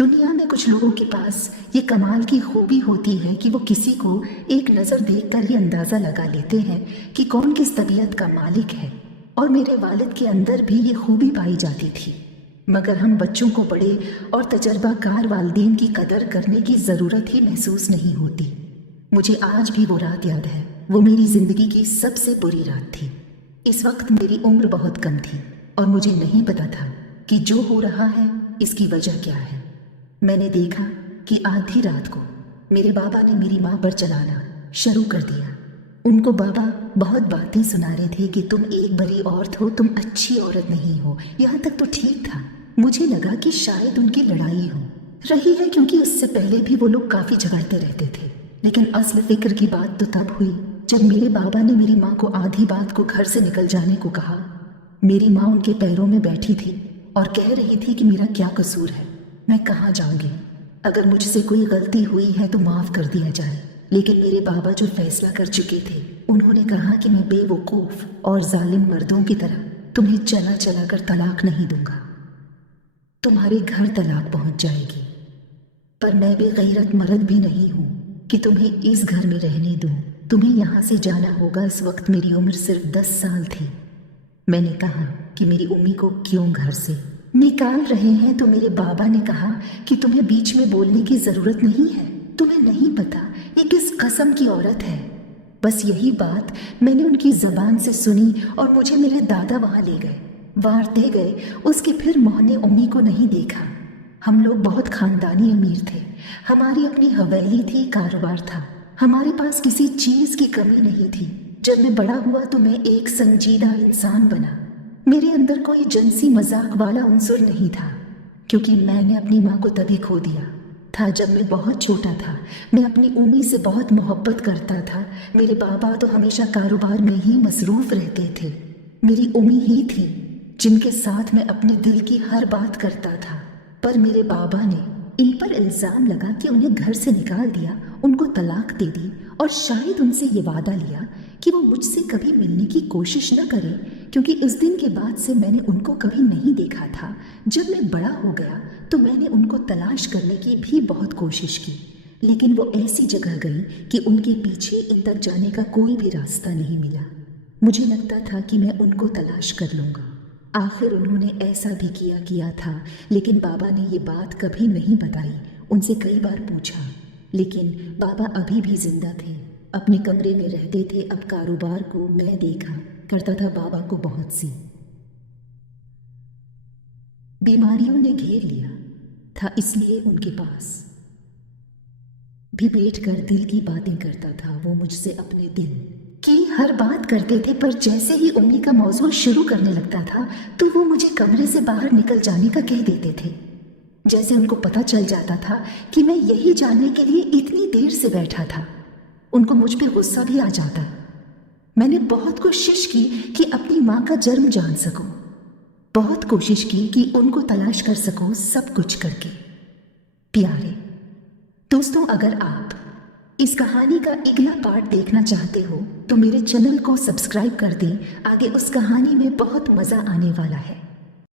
دنیا میں کچھ لوگوں کے پاس یہ کمال کی خوبی ہوتی ہے کہ وہ کسی کو ایک نظر دیکھ کر یہ اندازہ لگا لیتے ہیں کہ کون کس طبیعت کا مالک ہے، اور میرے والد کے اندر بھی یہ خوبی پائی جاتی تھی، مگر ہم بچوں کو بڑے اور تجربہ کار والدین کی قدر کرنے کی ضرورت ہی محسوس نہیں ہوتی۔ مجھے آج بھی وہ رات یاد ہے، وہ میری زندگی کی سب سے بری رات تھی۔ اس وقت میری عمر بہت کم تھی اور مجھے نہیں پتا تھا کہ جو ہو رہا ہے اس کی وجہ کیا ہے۔ میں نے دیکھا کہ آدھی رات کو میرے بابا نے میری ماں پر چلانا شروع کر دیا۔ ان کو بابا بہت باتیں سنا رہے تھے کہ تم ایک بڑی عورت ہو، تم اچھی عورت نہیں ہو۔ یہاں تک تو ٹھیک تھا، مجھے لگا کہ شاید ان کی لڑائی ہو رہی ہے، کیونکہ اس سے پہلے بھی وہ لوگ کافی جھگڑتے رہتے تھے۔ لیکن اصل فکر کی بات تو تب ہوئی جب میرے بابا نے میری ماں کو آدھی بات کو گھر سے نکل جانے کو کہا۔ میری ماں ان کے پیروں میں بیٹھی تھی اور کہہ رہی تھی کہ میرا کیا قصور ہے، میں کہاں جاؤں گی، اگر مجھ سے کوئی غلطی ہوئی ہے تو معاف کر دیا جائے۔ لیکن میرے بابا جو فیصلہ کر چکے تھے، انہوں نے کہا کہ میں بے وقوف اور ظالم مردوں کی طرح تمہیں چلا چلا کر طلاق نہیں دوں گا، تمہارے گھر طلاق پہنچ جائے گی، پر میں بے غیرت مرد بھی نہیں ہوں کہ تمہیں اس گھر میں رہنے دوں، تمہیں یہاں سے جانا ہوگا۔ اس وقت میری عمر صرف 10 سال تھی۔ میں نے کہا کہ میری امی کو کیوں گھر سے نکال رہے ہیں، تو میرے بابا نے کہا کہ تمہیں بیچ میں بولنے کی ضرورت نہیں ہے، تمہیں نہیں پتا یہ کس قسم کی عورت ہے۔ بس یہی بات میں نے ان کی زبان سے سنی اور مجھے میرے دادا وہاں لے گئے، وارتے گئے۔ اس کے پھر منہ نے امی کو نہیں دیکھا۔ ہم لوگ بہت خاندانی امیر تھے، ہماری اپنی حویلی تھی، کاروبار تھا، ہمارے پاس کسی چیز کی کمی نہیں تھی۔ جب میں بڑا ہوا تو میں ایک سنجیدہ انسان بنا، میرے اندر کوئی جنسی مذاق والا عنصر نہیں تھا، کیونکہ میں نے اپنی ماں کو تبھی کھو دیا تھا جب میں بہت چھوٹا تھا۔ میں اپنی امی سے بہت محبت کرتا تھا، میرے بابا تو ہمیشہ کاروبار میں ہی مصروف رہتے تھے، میری امی ہی تھی جن کے ساتھ میں اپنے دل کی ہر بات کرتا تھا۔ پر میرے بابا نے ان پر الزام لگا کہ انہیں گھر سے نکال دیا، ان کو طلاق دے دی، اور شاید ان سے یہ وعدہ لیا کہ وہ مجھ سے کبھی ملنے کی کوشش نہ کرے، کیونکہ اس دن کے بعد سے میں نے ان کو کبھی نہیں دیکھا تھا۔ جب میں بڑا ہو گیا تو میں نے ان کو تلاش کرنے کی بھی بہت کوشش کی، لیکن وہ ایسی جگہ گئی کہ ان کے پیچھے ان تک جانے کا کوئی بھی راستہ نہیں ملا۔ مجھے لگتا تھا کہ میں ان کو تلاش کر لوں گا۔ آخر انہوں نے ایسا بھی کیا تھا، لیکن بابا نے یہ بات کبھی نہیں بتائی۔ ان سے کئی بار پوچھا، لیکن بابا ابھی بھی زندہ تھے، اپنے کمرے میں رہتے تھے۔ اب کاروبار کو میں دیکھا کرتا تھا، بابا کو بہت سی بیماریوں نے گھیر لیا تھا، اس لیے ان کے پاس بھی بیٹھ کر دل کی باتیں کرتا تھا۔ وہ مجھ سے اپنے دل کی ہر بات کرتے تھے، پر جیسے ہی امی کا موضوع شروع کرنے لگتا تھا تو وہ مجھے کمرے سے باہر نکل جانے کا کہہ دیتے تھے، جیسے ان کو پتہ چل جاتا تھا کہ میں یہی جاننے کے لیے اتنی دیر سے بیٹھا تھا۔ ان کو مجھ پہ غصہ بھی آ جاتا۔ میں نے بہت کوشش کی کہ اپنی ماں کا جرم جان سکوں، بہت کوشش کی کہ ان کو تلاش کر سکوں، سب کچھ کر کے۔ پیارے دوستوں، اگر آپ اس کہانی کا اگلا پارٹ دیکھنا چاہتے ہو تو میرے چینل کو سبسکرائب کر دیں، آگے اس کہانی میں بہت مزہ آنے والا ہے۔